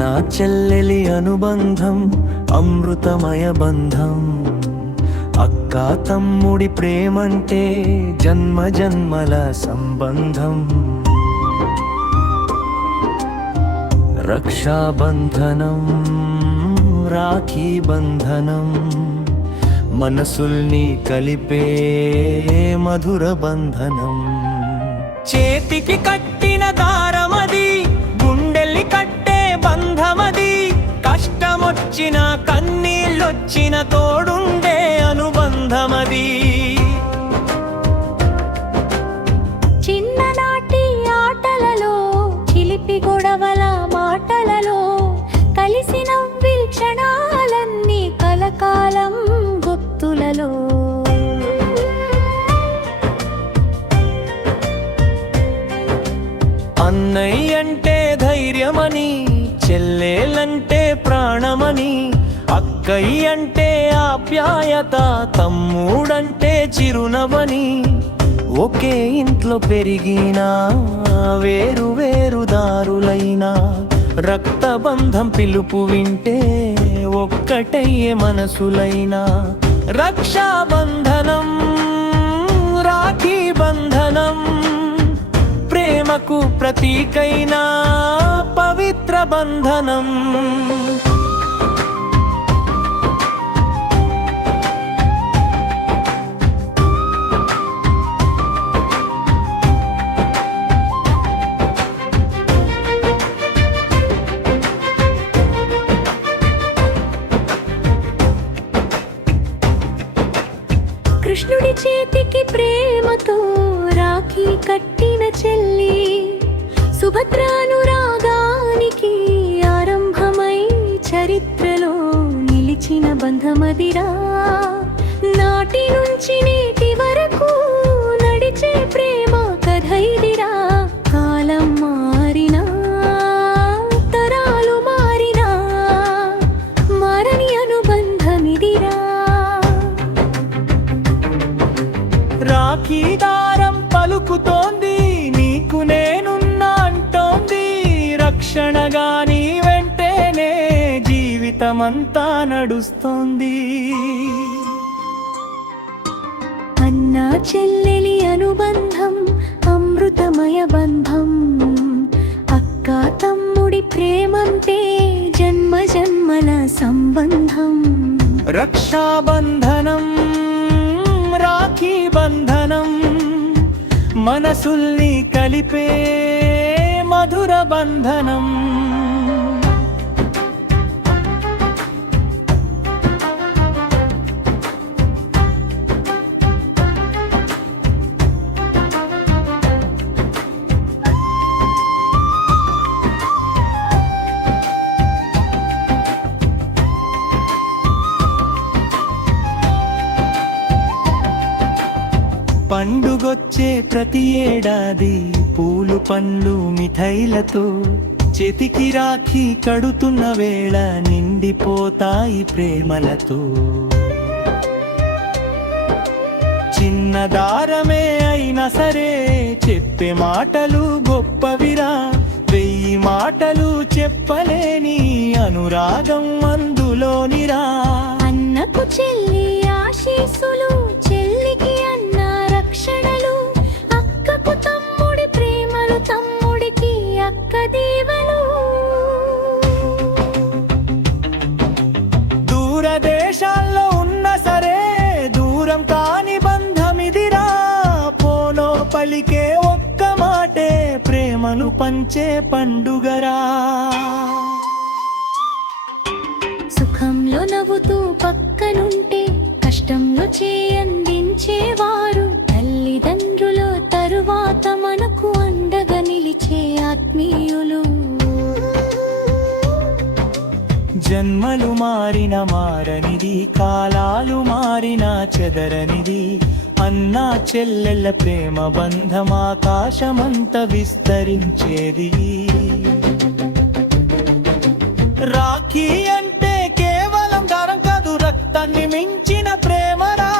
అన్నా చెల్లెలి అనుబంధం అమృతమయ బంధం. అక్క తమ్ముడి ప్రేమంటే జన్మ జన్మల సంబంధం. రక్షాబంధనం రాఖీ బంధనం మనసుల్ని కలిపే మధుర బంధనం. చేతికి కట్టిన దారమది, గుండెల్ని కట్టే బంధమది. కష్టమొచ్చిన కన్నీళ్ళొచ్చిన తోడుండే అనుబంధమది. చిన్ననాటి ఆటలలో చిలిపి గొడవల మాటలలో కలిసి నవ్వి క్షణాలన్నీ కలకాలం గుర్తులలో. అన్నయ్యంటే ధైర్యమని, చెల్లెలంటే ప్రాణమని, అక్కయ్యంటే ఆప్యాయత, తమ్ముడంటే చిరునవని. ఒకే ఇంట్లో పెరిగినా వేరు వేరు దారులైనా రక్తబంధం పిలుపు వింటే ఒక్కటయ్యే మనసులైనా. రక్షాబంధనం రాఖీ బంధనం ప్రేమకు ప్రతీకైనా పవిత్ర బంధనం. కృష్ణుడి చేతికి ప్రేమతో రాఖీ కట్టిన చెల్లి, సుభద్రానురాగానికి ఆరంభమై చరిత్రలో నిలిచిన బంధమదిరా. నాటి నుంచి నేటి వరకు నడిచే ప్రేమ కథైదిరా. కాలం మారినా తరాలు మారినా మారని అనుబంధమిదిరా. రాఖీ దారం పలుకుతోంది, నీకు నేనున్నా అంటోంది. రక్షణగా నీ వెంటేనే జీవితమంతా నడుస్తోంది. అన్నా చెల్లెలి అనుబంధం అమృతమయ బంధం. అక్క తమ్ముడి ప్రేమంటే జన్మ జన్మల సంబంధం. రక్షాబంధనం రాఖీ బంధనం మనసుల్ని కలిపే మధుర బంధనం. పండుగొచ్చే ప్రతి ఏడాది పూలు పండ్లు మిఠైలతో చేతికి రాఖీ కడుతున్న వేళ నిండిపోతాయి ప్రేమలతో. చిన్న దారమే అయినా సరే చెప్పే మాటలు గొప్పవిరా. 1000 మాటలు చెప్పలేని అనురాగం అందులోనిరా. అన్నకు చెల్లి ఆశీస్సులు, చెల్లికి అన్న రక్షణలు, అక్కకు తమ్ముడి ప్రేమలు, తమ్ముడికి అక్క దీవెలు. దూరదేశాల్లో ఉన్న సరే దూరం కాని బంధమిదిరా. పోనో పలికే ఒక్క మాటే ప్రేమను పంచే పండుగరా. సుఖంలో నవ్వుతూ పక్కనుంటే, కష్టంలో చేయందించేవారు తల్లిదండ్రుల తరువాత మనకు అండగా నిలిచే ఆత్మీయులు. జన్మలు మారిన మారనిది, కాలాలు మారిన చెదరనిది. అన్నా చెల్లెళ్ళ ప్రేమ బంధం ఆకాశమంత విస్తరించేది. రాఖీ అంటే కేవలం దారం కాదు, రక్తాన్ని మించిన ప్రేమరా.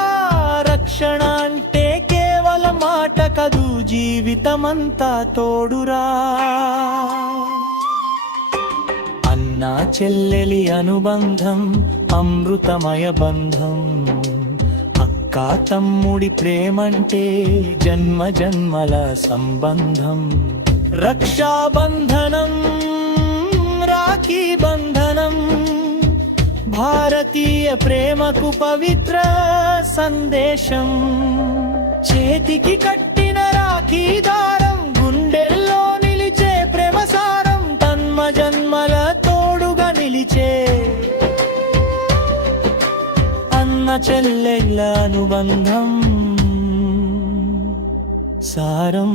రక్షణ అంటే కేవలం మాట కాదు, జీవితమంతా తోడురా. అన్న నా చెల్లెలి అనుబంధం అమృతమయ బంధం అక్కా తమ్ముడి ప్రేమంటే జన్మ జన్మల సంబంధం రక్షాబంధనం రాఖీ బంధనం భారతీయ ప్రేమకు పవిత్ర సందేశం చేతికి కట్టిన రాఖీ దారం గుండెల్లో నిలిచే ప్రేమ సారం తన్మ జన్మల తోడుగా నిలిచే అన్న చెల్లెళ్ళ అనుబంధం సారం